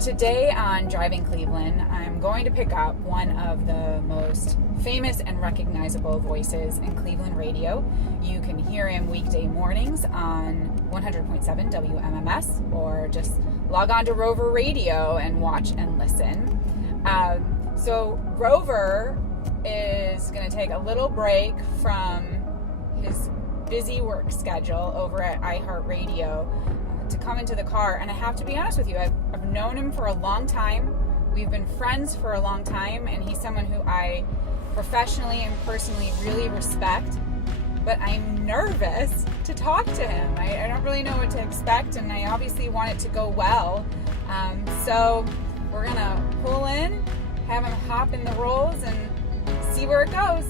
Today on Driving Cleveland, I'm going to pick up one of the most famous and recognizable voices in Cleveland radio. You can hear him weekday mornings on 100.7 WMMS, or just log on to Rover Radio and watch and listen. So Rover is going to take a little break from his busy work schedule over at iHeartRadio to come into the car, and I have to be honest with you, I've known him for a long time. We've been friends for a long time, and he's someone who I professionally and personally really respect, but I'm nervous to talk to him. I don't really know what to expect, and I obviously want it to go well. So we're gonna pull in, have him hop in the rolls, and see where it goes.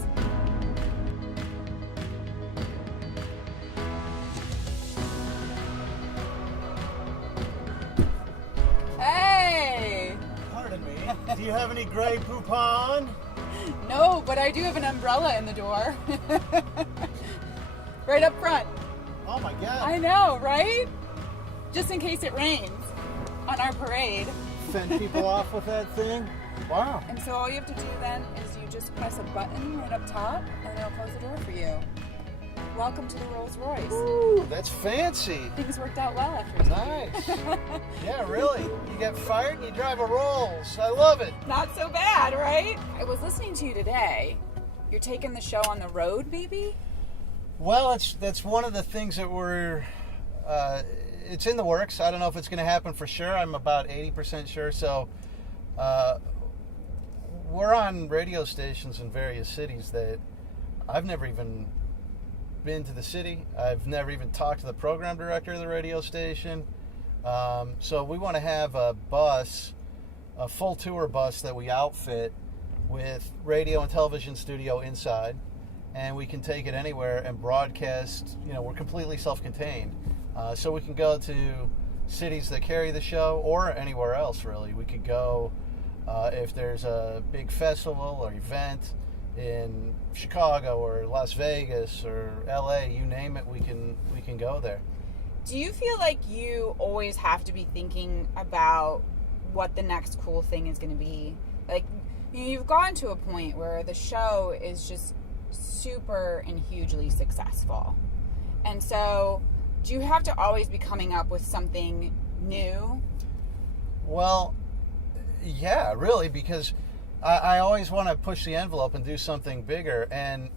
Hey! Pardon me. Do you have any Grey Poupon? No, but I do have an umbrella in the door. Right up front. Oh my God. I know, right? Just in case it rains on our parade. Fend people off with that thing? Wow. And so all you have to do then is you just press a button right up top, and it'll close the door for you. Welcome to the Rolls Royce. Ooh, that's fancy. Things worked out well after Nice. Yeah, really. You get fired and you drive a Rolls. I love it. Not so bad, right? I was listening to you today. You're taking the show on the road, maybe? Well, that's one of the things that we're... it's in the works. I don't know if it's going to happen for sure. I'm about 80% sure. So we're on radio stations in various cities that I've never even been to the city. I've never even talked to the program director of the radio station. So we want to have a bus, a full tour bus that we outfit with radio and television studio inside, and we can take it anywhere and broadcast. You know, we're completely self-contained. So we can go to cities that carry the show, or anywhere else really. We could go if there's a big festival or event in Chicago or Las Vegas or LA, you name it, we can go there. Do you feel like you always have to be thinking about what the next cool thing is going to be? Like, you've gotten to a point where the show is just super and hugely successful. And so, do you have to always be coming up with something new? Well, yeah, really, because I always want to push the envelope and do something bigger, and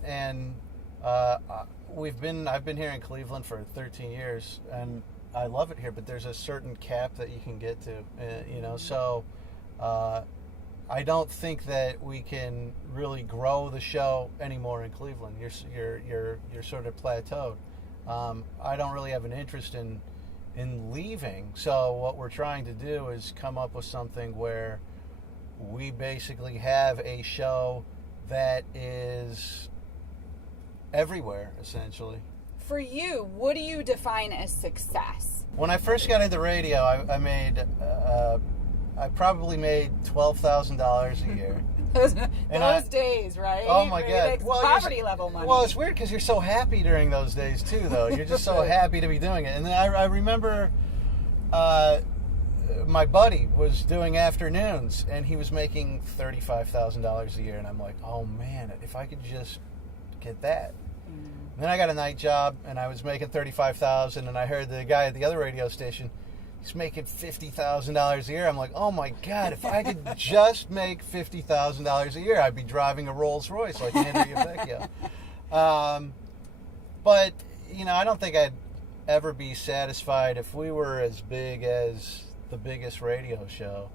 I've been here in Cleveland for 13 years, and I love it here. But there's a certain cap that you can get to, So I don't think that we can really grow the show anymore in Cleveland. You're sort of plateaued. I don't really have an interest in leaving. So what we're trying to do is come up with something where we basically have a show that is everywhere, essentially. For you, what do you define as success? When I first got into radio, I probably made $12,000 a year. those days, right? Oh my God! Like poverty level money. Well, it's weird because you're so happy during those days too, though. You're just so happy to be doing it. And then I remember my buddy was doing afternoons, and he was making $35,000 a year, and I'm like, oh man, if I could just get that. And then I got a night job, and I was making $35,000, and I heard the guy at the other radio station, he's making $50,000 a year. I'm like, oh my God, if I could just make $50,000 a year, I'd be driving a Rolls Royce like Andrea Vecchio. But I don't think I'd ever be satisfied if we were as big as the biggest radio show,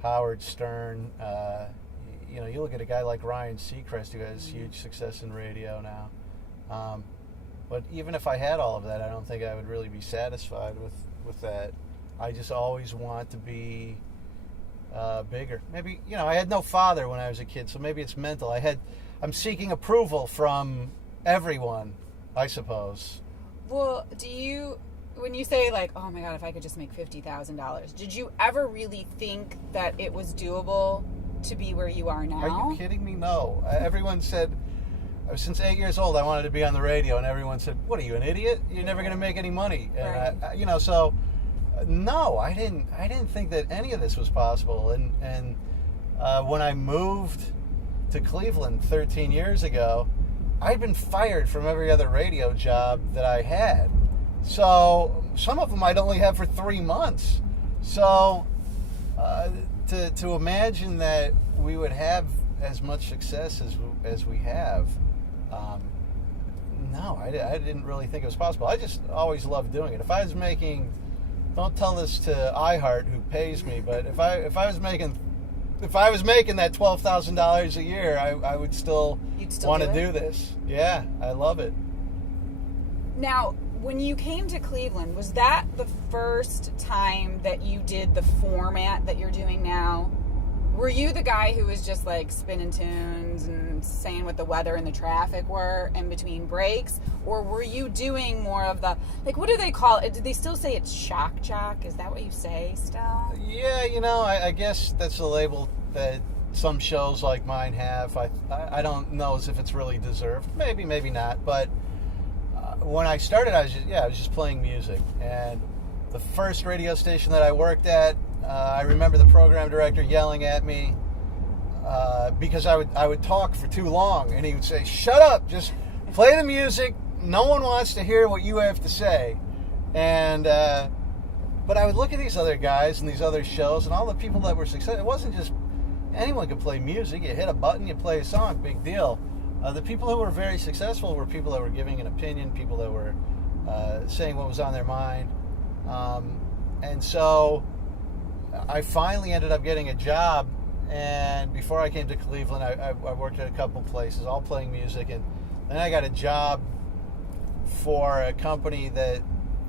Howard Stern. You look at a guy like Ryan Seacrest, who has huge success in radio now. But even if I had all of that, I don't think I would really be satisfied with that. I just always want to be bigger. Maybe, I had no father when I was a kid, so maybe it's mental. I'm seeking approval from everyone, I suppose. Well, when you say like, oh my God, if I could just make $50,000, did you ever really think that it was doable to be where you are now? Are you kidding me? No. Everyone said, since 8 years old, I wanted to be on the radio, and everyone said, what are you, an idiot? You're never going to make any money. And right. No, I didn't think that any of this was possible. And when I moved to Cleveland 13 years ago, I'd been fired from every other radio job that I had. So some of them I'd only had for 3 months. So to imagine that we would have as much success as we have, no, I didn't really think it was possible. I just always loved doing it. If I was making, don't tell this to iHeart who pays me, but if I was making that $12,000 a year, I would still want to do this. Yeah, I love it. Now, when you came to Cleveland, was that the first time that you did the format that you're doing now? Were you the guy who was just like spinning tunes and saying what the weather and the traffic were in between breaks? Or were you doing more of the, like, what do they call it? Do they still say it's shock jock? Is that what you say still? Yeah, I guess that's the label that some shows like mine have. I don't know as if it's really deserved. Maybe not. But when I started, I was just playing music. And the first radio station that I worked at, I remember the program director yelling at me because I would talk for too long, and he would say, "Shut up! Just play the music. No one wants to hear what you have to say." And but I would look at these other guys and these other shows and all the people that were successful. It wasn't just anyone could play music. You hit a button, you play a song, big deal. The people who were very successful were people that were giving an opinion, people that were saying what was on their mind, and so I finally ended up getting a job. And before I came to Cleveland, I worked at a couple places, all playing music, and then I got a job for a company that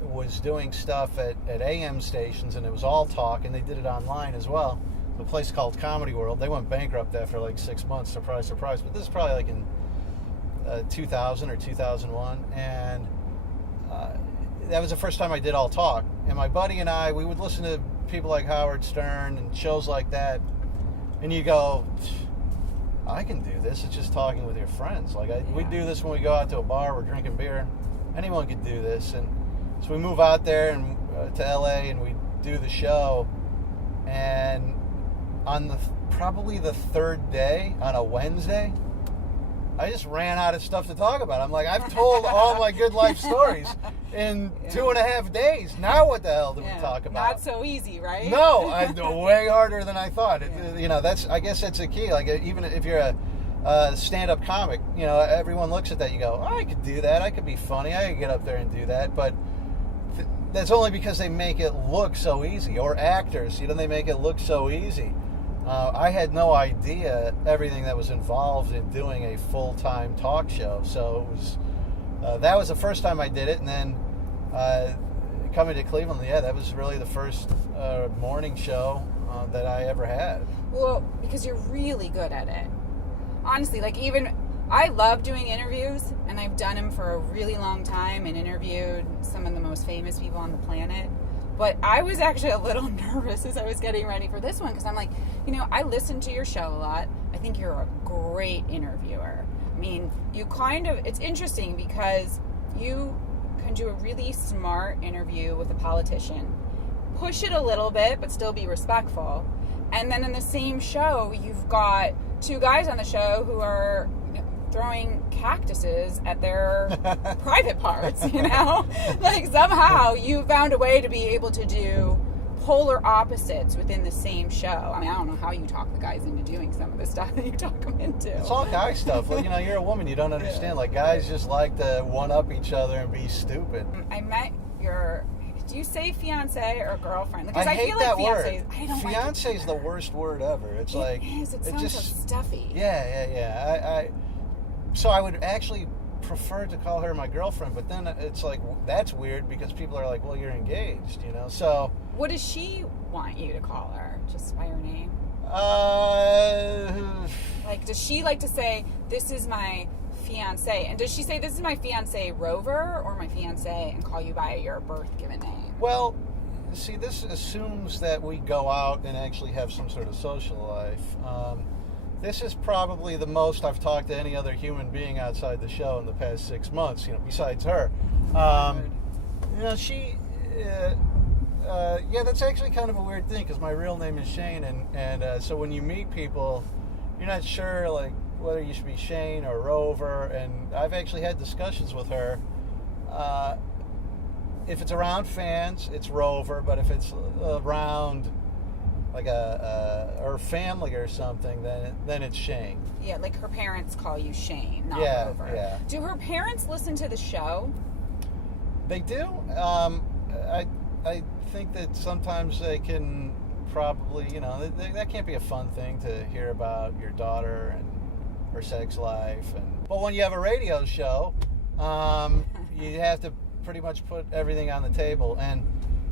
was doing stuff at AM stations, and it was all talk, and they did it online as well. A place called Comedy World. They went bankrupt after like 6 months. Surprise, surprise. But this is probably like in 2000 or 2001, and that was the first time I did all talk. And my buddy and I, we would listen to people like Howard Stern and shows like that, and you go, I can do this. It's just talking with your friends. Like we do this when we go out to a bar, we're drinking beer. Anyone could do this. And so we move out there and to LA, and we do the show. And on probably the third day, on a Wednesday, I just ran out of stuff to talk about. I'm like, I've told all my good life stories in 2.5 days. Now what the hell do we talk about? Not so easy, right? No, way harder than I thought. I guess that's the key. Like, even if you're a stand-up comic, everyone looks at that. You go, I could do that. I could be funny. I could get up there and do that. But that's only because they make it look so easy. Or actors, they make it look so easy. I had no idea everything that was involved in doing a full-time talk show. So it was that was the first time I did it, and then coming to Cleveland, that was really the first morning show that I ever had. Well, because you're really good at it. Honestly, I love doing interviews, and I've done them for a really long time and interviewed some of the most famous people on the planet. But I was actually a little nervous as I was getting ready for this one, because I'm like, I listen to your show a lot. I think you're a great interviewer. I mean, it's interesting because you can do a really smart interview with a politician, push it a little bit, but still be respectful. And then in the same show, you've got two guys on the show who are throwing cactuses at their private parts, somehow you found a way to be able to do polar opposites within the same show. I mean, I don't know how you talk the guys into doing some of the stuff that you talk them into. It's all guy stuff. You're a woman, you don't understand. Like, guys just like to one-up each other and be stupid. I met do you say fiance or girlfriend? Because I hate feel that like word. I don't fiance is the worst word ever. It's it is. It sounds so stuffy. Yeah. So I would actually prefer to call her my girlfriend, but then it's like, that's weird because people are like, well, you're engaged, so. What does she want you to call her? Just by her name? Does she like to say, this is my fiance? And does she say, this is my fiance Rover, or my fiance, and call you by your birth given name? Well, see, this assumes that we go out and actually have some sort of social life. This is probably the most I've talked to any other human being outside the show in the past 6 months, besides her. She, yeah, that's actually kind of a weird thing because my real name is Shane, and so when you meet people, you're not sure like whether you should be Shane or Rover, and I've actually had discussions with her. If it's around fans, it's Rover, but if it's around like or family or something, then it's Shane. Yeah, like her parents call you Shane, not Rover. Yeah. Do her parents listen to the show? They do. I think that sometimes they can probably, that can't be a fun thing to hear about your daughter and her sex life. But when you have a radio show, you have to pretty much put everything on the table. And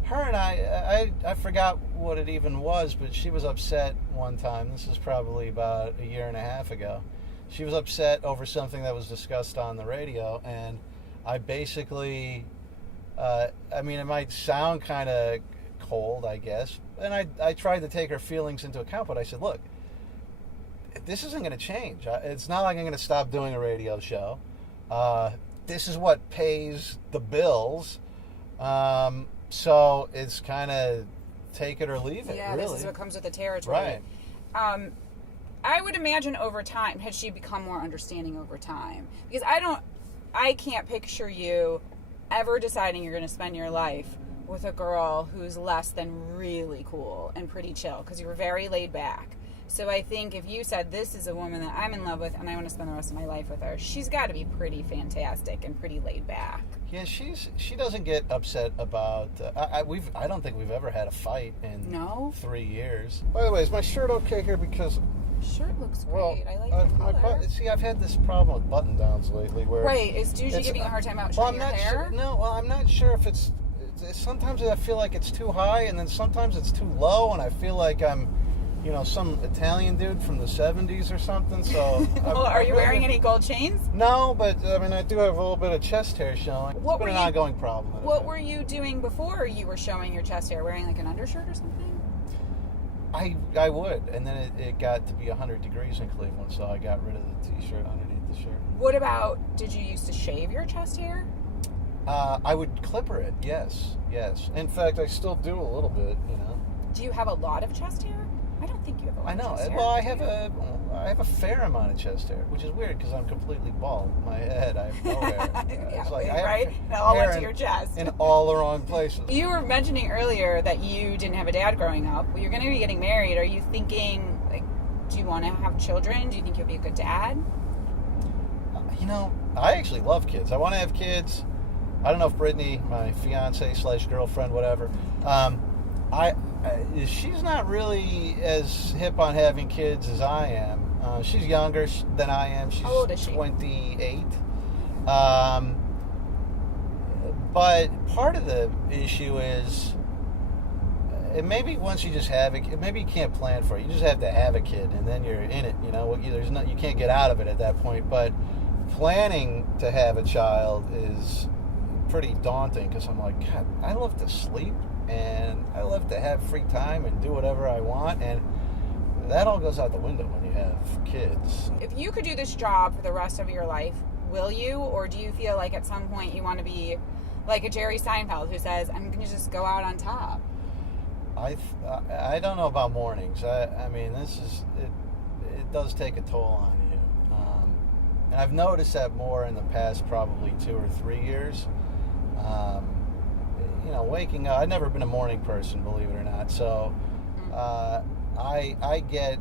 her and I forgot what it even was, but she was upset one time. This is probably about a year and a half ago. She was upset over something that was discussed on the radio, and I basically, it might sound kind of cold, I guess, and I tried to take her feelings into account, but I said, look, this isn't going to change. It's not like I'm going to stop doing a radio show. This is what pays the bills. So it's kind of take it or leave it. Yeah, really. This is what comes with the territory. Right. I would imagine over time, has she become more understanding over time? Because I can't picture you ever deciding you're going to spend your life with a girl who's less than really cool and pretty chill, because you were very laid back. So I think if you said, this is a woman that I'm in love with and I want to spend the rest of my life with her, she's got to be pretty fantastic and pretty laid back. Yeah, she doesn't get upset about. I don't think we've ever had a fight in 3 years. By the way, is my shirt okay here? Because shirt looks great. I like the color. See, I've had this problem with button downs lately. Where right, is Duji giving you a hard time out showing your hair? I'm not sure if it's. Sometimes I feel like it's too high, and then sometimes it's too low, and I feel like I'm, some Italian dude from the 70s or something. So, well, are you wearing any gold chains? No, but I do have a little bit of chest hair showing. It's been an ongoing problem. What were you doing before you were showing your chest hair? Wearing like an undershirt or something? I would, and then it got to be 100 degrees in Cleveland, so I got rid of the t-shirt underneath the shirt. What about, did you used to shave your chest hair? I would clipper it, yes. In fact, I still do a little bit, Do you have a lot of chest hair? I don't think you have a lot of chest hair. Well, I have a fair amount of chest hair, which is weird because I'm completely bald. My head, I have no hair. Yeah, it's like right? It all went to your chest. In all the wrong places. You were mentioning earlier that you didn't have a dad growing up. Well, you're going to be getting married. Are you thinking, do you want to have children? Do you think you'll be a good dad? I actually love kids. I want to have kids. I don't know if Brittany, my fiance / girlfriend, whatever, she's not really as hip on having kids as I am. She's younger than I am. She's How old is she? 28. But part of the issue is, maybe once you just have it, maybe you can't plan for it. You just have to have a kid, and then you're in it. You can't get out of it at that point. But planning to have a child is pretty daunting because I'm like, God, I love to sleep and I love to have free time and do whatever I want, and that all goes out the window when you have kids. If you could do this job for the rest of your life, will you? Or do you feel like at some point you want to be like a Jerry Seinfeld who says, I'm going to just go out on top? I don't know about mornings. It does take a toll on you. And I've noticed that more in the past probably 2 or 3 years. Waking up, I've never been a morning person, believe it or not. So I get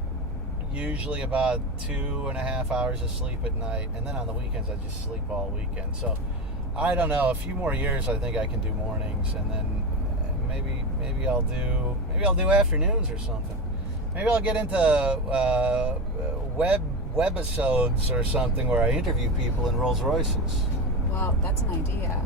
usually about 2.5 hours of sleep at night, and then on the weekends I just sleep all weekend. So I don't know, a few more years I think I can do mornings, and then maybe I'll do afternoons or something. Maybe I'll get into webisodes or something where I interview people in Rolls Royces. Well, that's an idea.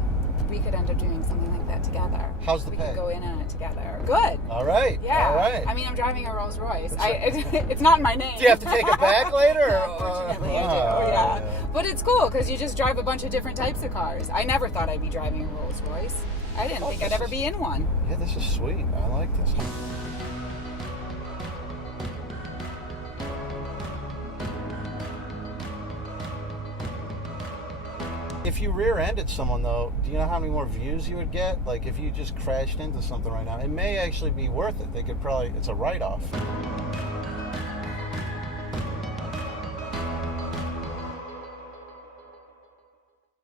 We could end up doing something like that together. How's the pay? We could go in on it together. Good. All right. Yeah. All right. I'm driving a Rolls Royce. It's not in my name. Do you have to take it back later? Unfortunately, I do. Yeah. But it's cool because you just drive a bunch of different types of cars. I never thought I'd be driving a Rolls Royce. I didn't think I'd ever be in one. Yeah, this is sweet. I like this. If you rear-ended someone, though, do you know how many more views you would get? Like, if you just crashed into something right now, it may actually be worth it. They could probably, it's a write-off.